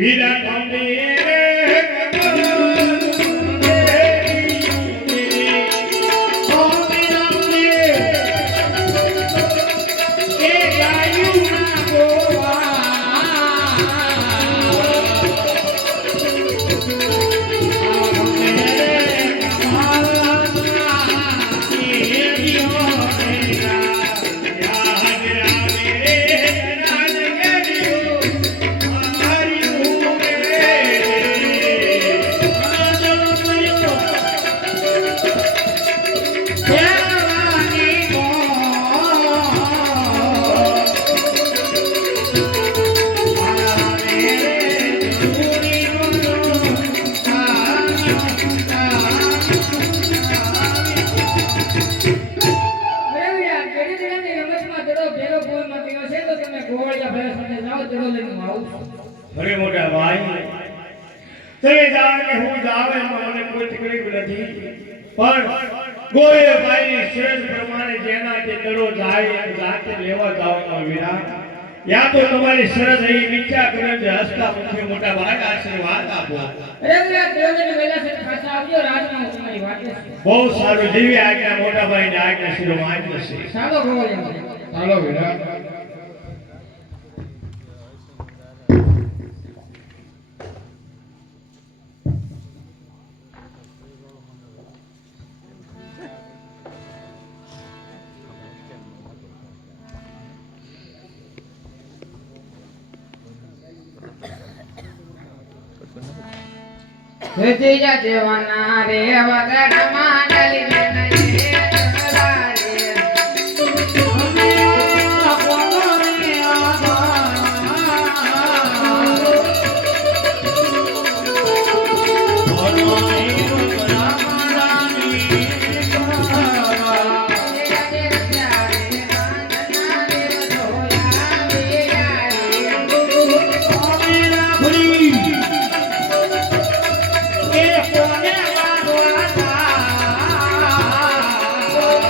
વીરા કંદી પણ ગોયે ભાઈની શ્રેષ્ઠ પ્રમાણે જેના જે દડો જાય જાતે લેવા જાવ વીરા યા તો તમારી શરત એ વિચાર કરે છે હસતા મુખે મોટા ભાઈ આશીર્વાદ આપો. બહુ સારું જેવી આજ્ઞા મોટા ભાઈ ને આજ્ઞા શિરોમાં આજ જશે ચાલો ગોળિયા. ચાલો વીરા ભેજીજા જેવાના રે વગડામાં ડાલી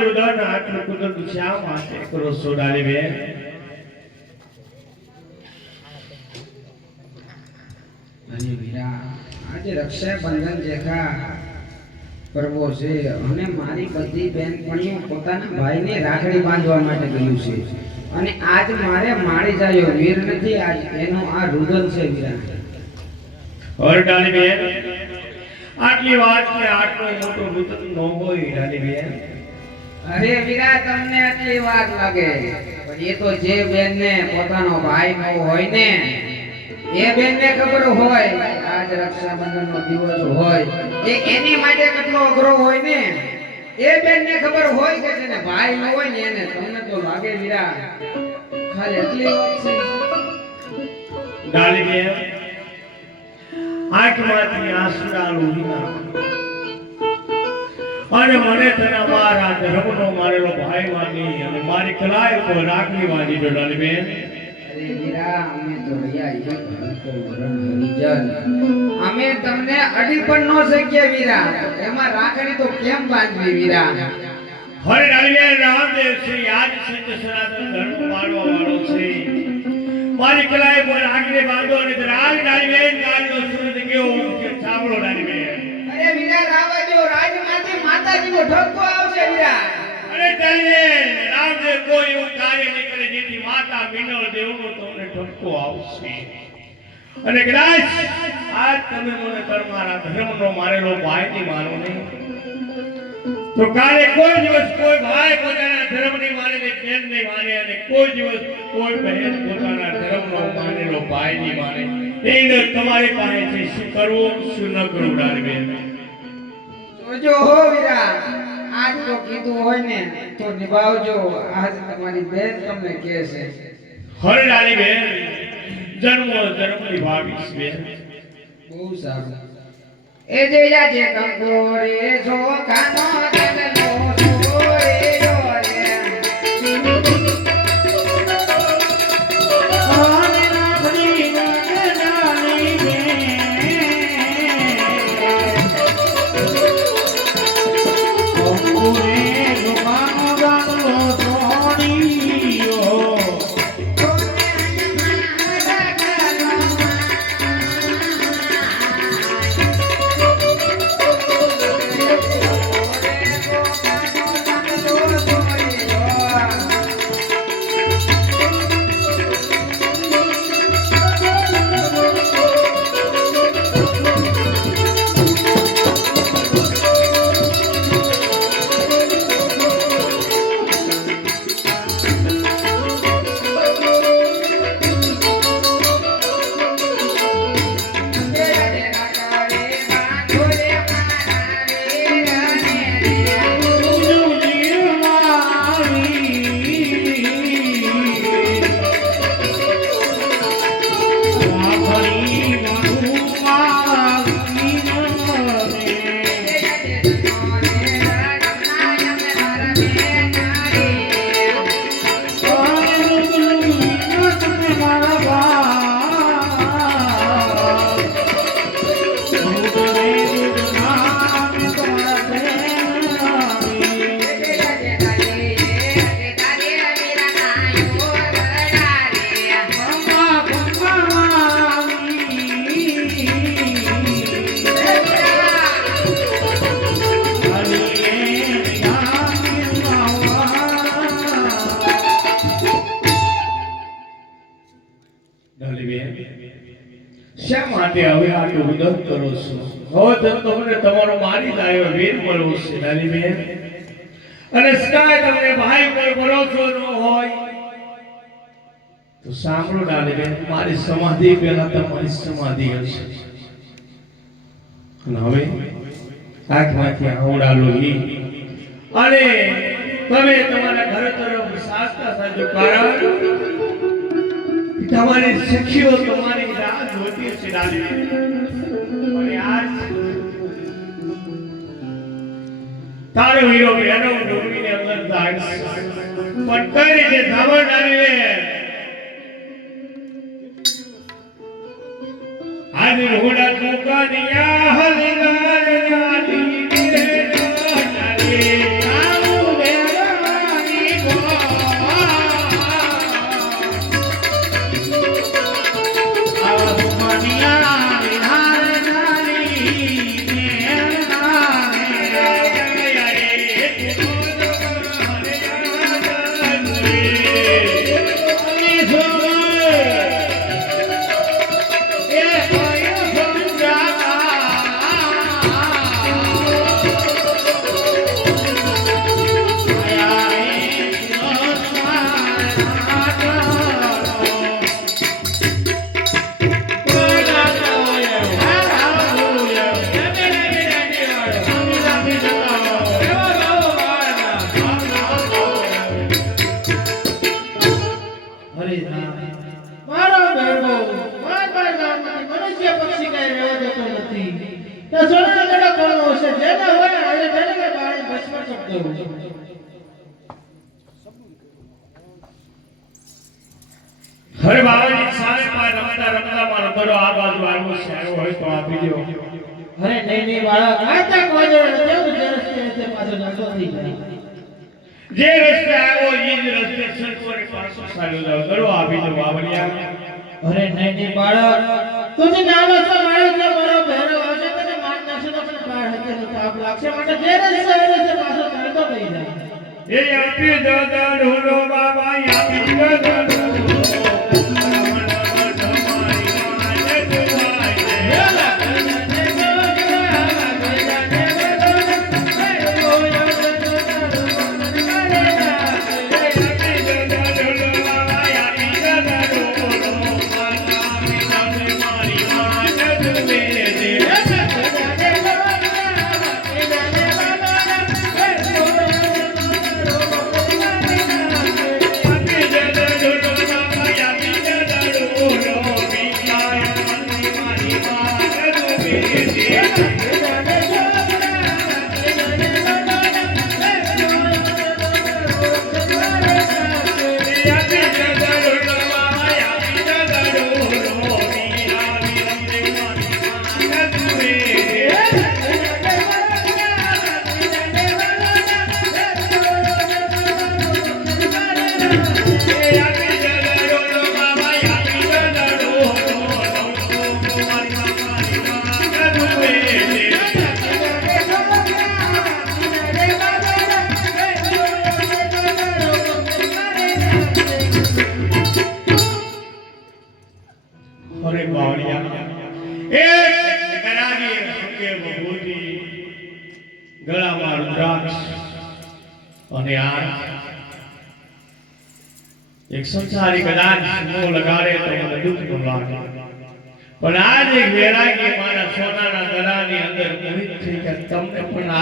આટલું આટલું કુદરત શા માટે? કરો છો ડાળી બેન અને વીરા આજે રક્ષાબંધન જેખા કરવો છે. અને મારી બધી બહેનપણીઓ પોતાના ભાઈને રાખડી બાંધવા માટે ગયું છે. અને આજ મારે મારી જાયો વીર નથી આજ એનો આ રુદન છે વીરા. ઘર ડાળી બેન. આટલી વાત કે આટલો મોટો રુદન ન હોય ડાળી બેન. અરે વીરા તમને આટલી વાર લાગે. પણ એ તો જે બેનને પોતાનો ભાઈ ન હોય ને, એ બેનને ખબર હોય, આજ રક્ષાબંધન નો દિવસ હોય, એ એની માટે કેટલો અઘરો હોય ને? એ બેનને ખબર હોય કે જેને ભાઈ ન હોય ને, એને તમને તો લાગે વીરા ખાલી એટલી વાત છે. ડાલી બેન આંખમાંથી આંસુડા લોહીના અને મને તને મારા ધર્મનો મારેલો ભાઈ માની અને મારી કલાય પર રાખડી વાંધી દો બેન. અમે તમને અડી પણ ન વીરા એમાં રાખડી તો કેમ બાંધવી વીરા હરે ડાલી રામદેવ શ્રી આજ સત્ય સનાતન ધર્મ પાડવા વાળો છે. મારી કલાઈ પર રાખડી બાંધો અને રાજ ડાલી બેન કાલનો સૂરજ ઉગશે સાંભળો બેન. કાર્ય નહીં મને માનો તો કોઈ દિવસ કોઈ પોતાના માને માને ધર્મનો માનેલો ભાઈ નહીં માને એ તમારી પાસે છે શું કરવું, શું ન કરવું ડાળી જોજો હો વીરા આજ તો કીધું હોય ને તો નિભાવજો. આજ તમારી બેન તમને કહે છે. હરે ડાળી બેન જન્મ જન્મ નિભાવીશ બેન. બહુ સારું. એ જે જે કંકોરે છો કાનો શા માટે હવે આટલું વિલંબ કરો છો? હવે તમને તમારો મારી લાવ્યો વેર મળવો છે ડાલીબેન અને સદાય તમને ભાઈ પર ભરોસો ન હોય. તો સાંભળો ડાલીબેન મારી સમાધિ પહેલા તમારી સમાધિ હશે. અને હવે આંખમાંથી આવડાલો ઈ અને તમે તમારા ઘર તરફ સાચતા સાજો કારણ તમારી સખીઓ તમારી રાહ જોતી છે રાજી અને આજ તારે હીરો બેનો ડુંગળીને અંદર. પણ કઈ રીતે ખબર ડાલી આજે રોડા ટોકાનિયા હરે બાબાજી સામે માં રમતા રમતા મારો બરો આ બાજુ આવ્યો છે આવ્યો હોય તો આપી દો અરે નહીં નહીં બાળક આ તક વાજો કેવું જે રસ્તે રસ્તે પાછો જતો થઈ જાય જે રસ્તે આવ્યો એ જ રસ્તે સરકોરે પાછો ચાલ્યો જાવ બરો આપી દો બાબલિયા અરે નહીં નહીં બાળક તું જે નાનો છો બાળક જે મારો ભેરો આવશે તને માર નાખશે તો પણ બાળ હતે તો તાપ લાગશે માટે જે રસ્તે એ રસ્તે પાછો ચાલતો થઈ જાય એ આપી દો દડો બાબા આપી દો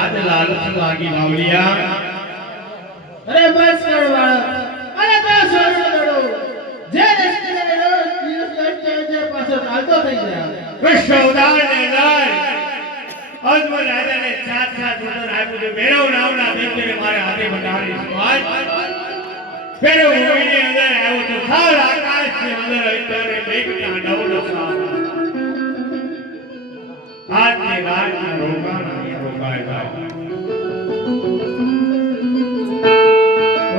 તમને પણ આજ લાલચ લાગી બાવળિયા અરે બસ કર બાળક અરે બસ છોડો દડો જે રસ્તે દડો દિવસ રસ્તે જે પાછો ચાલતો થઈ જાય કૃષ્ણ ઉદાહરણને લઈ અજમલ રાજાને સાત સાત વચન આપ્યું છે મેળવ નામના વ્યક્તિને મારે હાથે બતાવી સમાજ ફેરો ભૂમિની અંદર આવ્યો તો થાળ આકાશની અંદર અત્યારે મેઘ તાંડવનો સાથ આજની રાતના રોકાણ અહીંયા રોકાય જાઓ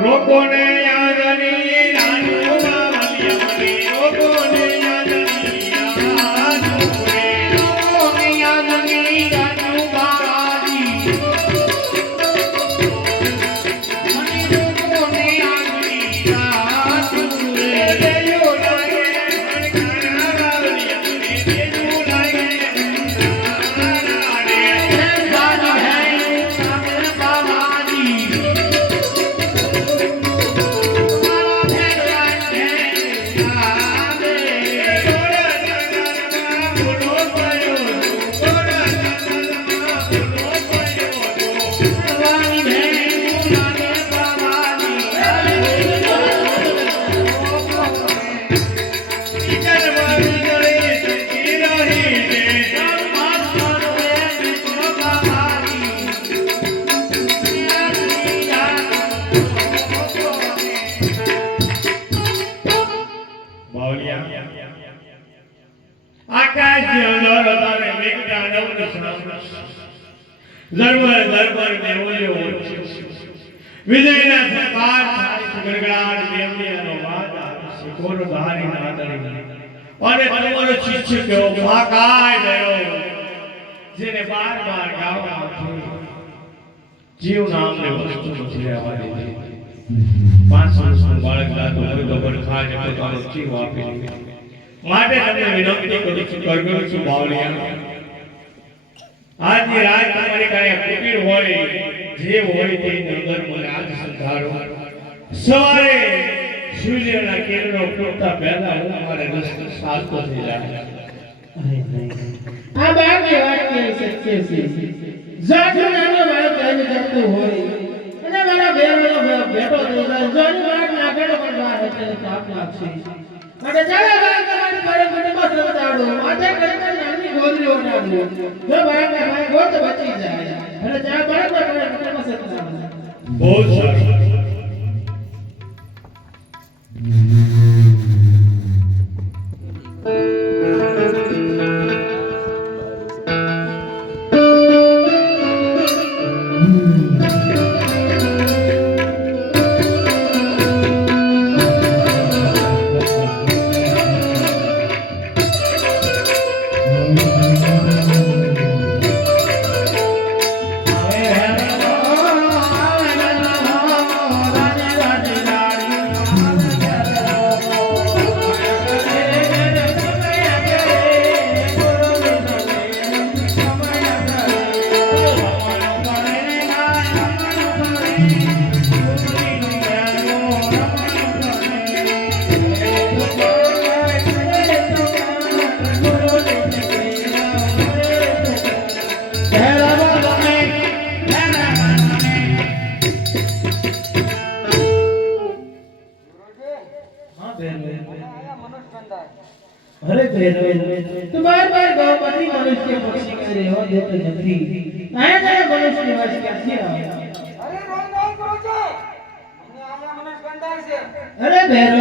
રોકોને આકાશની અંદર તારે મેઘના નવન સરસ ઝરમર ઝરમર મેવલ્યો વિજયના સરકાર થાય છે ગડગડાટ મેવલિયાનો વાત આવે છે કોરો ધારી નાદરી અને તમારો શિષ્ય કેવો મહાકાય ગયો જેને બાર બાર ગાવામાં જીવ નામને વસ્તુ નથી રહેવા દીધી પાંચ વર્ષનું બાળક ગાતો હોય તો પણ ખાજે પોતાનો જીવ આપી દે. માટે તમને વિનંતી કરું છું કરગરું છું, બાવળિયા. આજની રાત તમારી કાંઈ કુટીર હોય, જે હોય તે નંદર મને આજ સંધારો. સવારે સૂર્યના કિરણો ફૂટતા પહેલા હું મારે રસ્તો સાચો થઈ જાય. આ બાળકની વાત કેવી સત્ય છે જાજો નાનો બાળક કહીને જમતો હોય. અને મારા બે બેટો થઈ જાય. જોની નાખે તો પણ બહાર અત્યારે તાપ લાગશે. માટે ચાલો બાળક તમારી બાળક મને મસ્ત બતાડો માથે કરી કરી નાખો જો બાળકના તો બચી જાય. અને ચાલો બાળક બાળક મને બોલ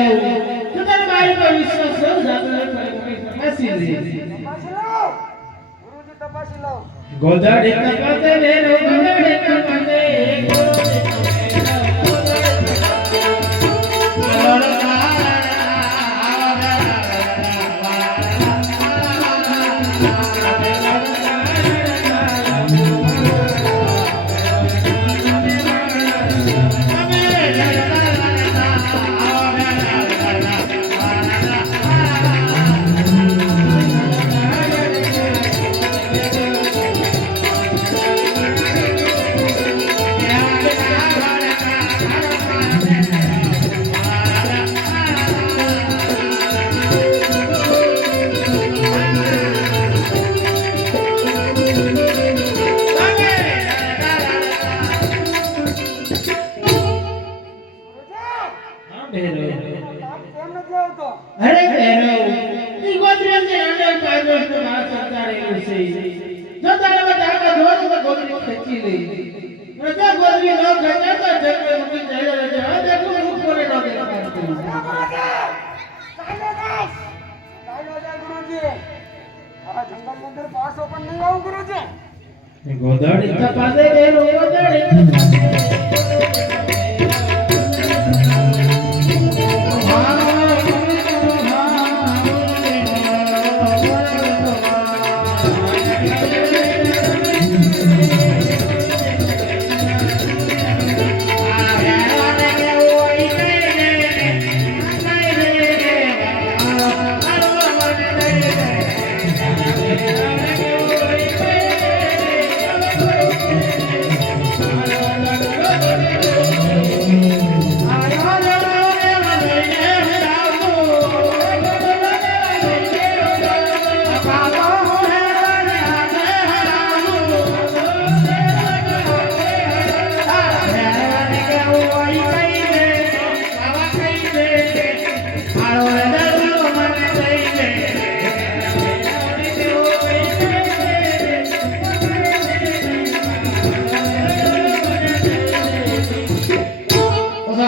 અરે ભૈરવ તું તારે મારી પર વિશ્વાસ સૌ જાતને કરી તપાસી લે તપાસી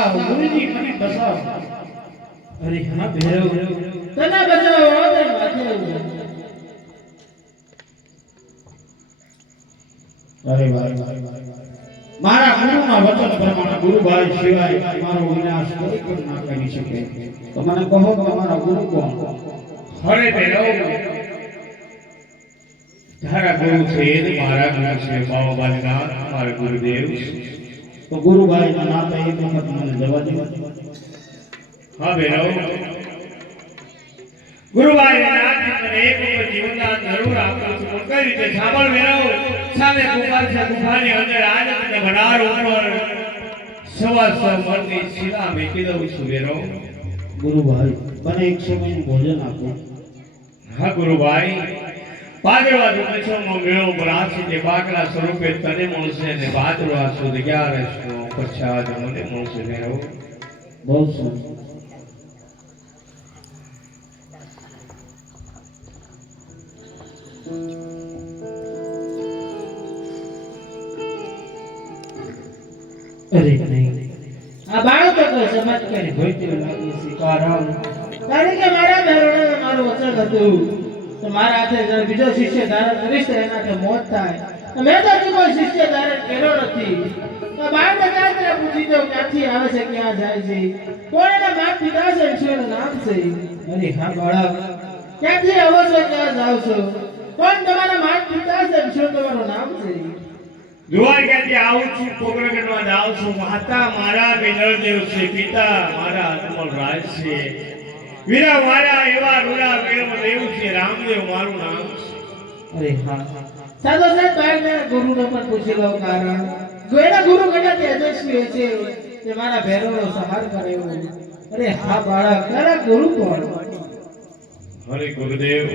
બસાવ ગુરુજી મને બસાવ અરે હા ભેરવ તને બચાવો તને માથે અરે ભાઈ મારા ગુરુના વચન પ્રમાણે ગુરુભાઈ સિવાય મારો વિનાશ કોઈ પણ ના કરી શકે. તો મને કહો કે મારા ગુરુ કોણ? હરે ભેરવ ધારા ગુરુ છે મારા ગુરુ છે. બાબા બાલનાથ મારા ગુરુદેવ તો ગુરુભાઈ ના નાતા એક વખત મને જવા દે. હા ભેરાઓ ગુરુભાઈ મને એક વખત જીવનદાન જરૂર આપો છો કઈ રીતે સાંભળ ભેરાઓ સામે ગુફા છે ગુફાની અંદર આજ તમને ભંડાર ઉપર સવા સવા મણની શિલા મૂકી દઉં છું ભેરાઓ ગુરુભાઈ મને એક સમય ભોજન આપો. હા ગુરુભાઈ. ભાદરવા જુમેશોમાં મેળો ભરાશે તે બાકરા સ્વરૂપે તને મળશે ને ભાદરવા સુદ અગિયારસનો પ્રસાદ મને મળશે મેળો બહુ સરસ અરે નહીં. આ બાળકો તો ચમત્કારી ભોયતી લાગી સ્વીકારમ કારણ કે મારા બેરણે મારું વચન હતું. મારા હાથે બીજો શિષ્ય ધારણ કરીશ તો એનાથી મોત થાય. મેં તો કોઈ શિષ્ય ધારણ કર્યો નથી. તો દઉં, ક્યાંથી આવે છે, ક્યાં જાય છે? કોણ એના માત પિતા છે નામ છે? ક્યાંથી આવો છો, ક્યાં કોણ તમારા માત પિતા છે તમારું નામ છે? જુવાર ક્યાંથી આવું છું પોકરગઢમાં જાઉં છું. માતા મારા વિનરદેવ છે, પિતા મારા અનમોલ રાજ છે. વીરા મારા એવા રૂડા મેળવ દેવ છે રામદેવ મારું નામ અરે હા. સાધો સાહેબ બાળક મેં ગુરુને પણ પૂછી લઉં કારણ. એના ગુરુ ઘણા તેજસ્વી છે તે મારા ભૈરવનો સહાર કરે એવું. અરે હા બાળક તારા ગુરુ કોણ? હરે ગુરુદેવ.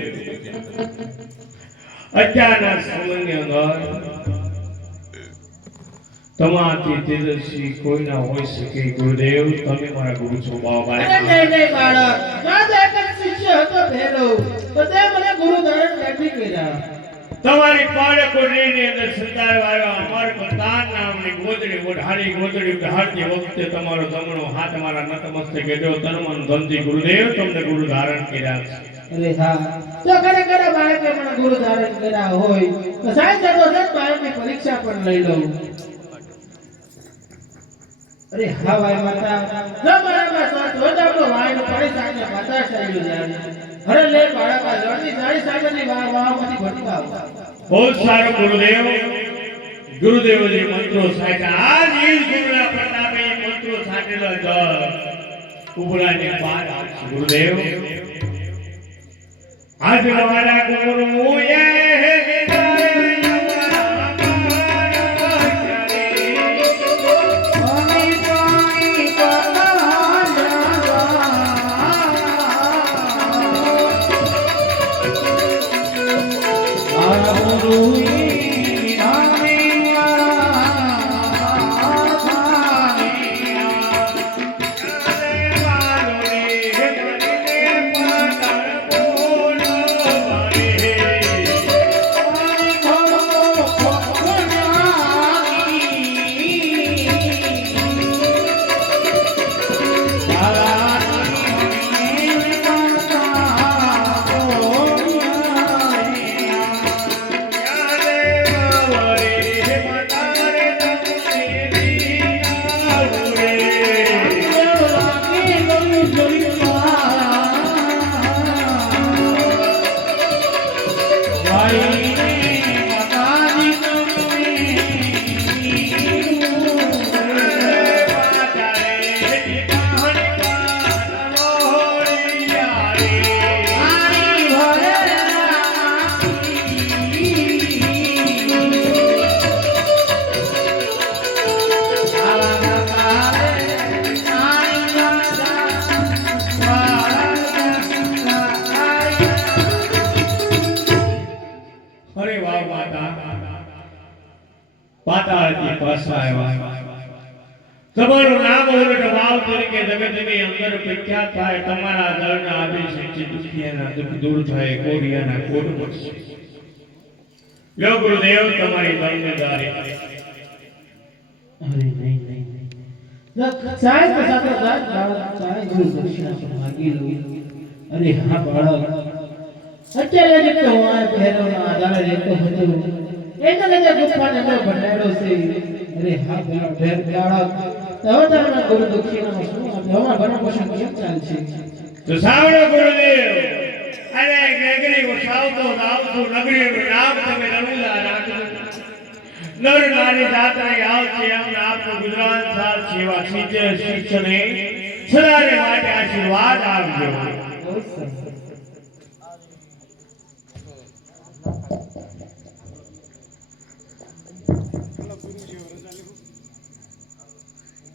અત્યારના સમયની અંદર તમારાથી તેજસ્વી કોઈ ના હોઈ શકે ગુરુદેવ તમે મારા ગુરુ છો બાબા નહીં નહીં બાળક. જો તો એક જ શિષ્ય હતો ભેરવ. તો તે મને ગુરુ ધારણ નથી કર્યા. તમારી પાળકોની અંદર સરદાર વાળો અમાર પ્રધાન નામની ગોદડી ઓઢાડી ગોદડી ઉઢાડતી વખતે તમારો જમણો હાથ મારા નતમસ્તકે જો તનમન ધનથી ગુરુદેવ તમને ગુરુ ધારણ કર્યા છે. અરે હા. તો ખરેખર બાળકે પણ ગુરુ ધારણ કર્યા હોય. તો સાહેબ તો સત બાળકની પરીક્ષા પણ લઈ લઉં. અરે હા ચાલ્યો જાય અરે લે બાળક ગુરુદેવ. ગુરુદેવ મંત્રો સાચા આ જ ગુરુના પ્રતાપે મંત્રો સાચેલા જળ ઉભરાને પાર આવશે, ગુરુદેવ. આજ મારા ગુરુ એ અરે અંદર પ્રખ્યાત થાય? તમારા દળના અભિષેકથી દુખિયાના દુઃખ દૂર થાય કોરિયાના કોટ પડશે લો ગુરુદેવ, તમારી જન્મદારી અરે, નહીં નહીં નહીં. સાહેબ સાહેબ સાહેબ ગુરુ દક્ષિણા પણ માગી લઉં. અરે, હા, બાળક. અત્યારે જે તો આ ભેરવના આધારે રહેતો હતો, એને લીધે ગુફાને અંદર ભંડારો છે. અરે, હા બાળક. હવે ગુરુ દક્ષિણામાં શું હવે ઘણા પોષણ કેમ ચાલશે તો સાવડો ગુરુદેવ. અરે ગગરી વસાવતો આવતો નગરીનું નામ તમે રમીલા રાખજો. નર નારી જાત્રા આવશે એમને આપનું ગુજરાત સાર સેવા સિદ્ધ શિક્ષણે સદાને માટે આશીર્વાદ સરસ.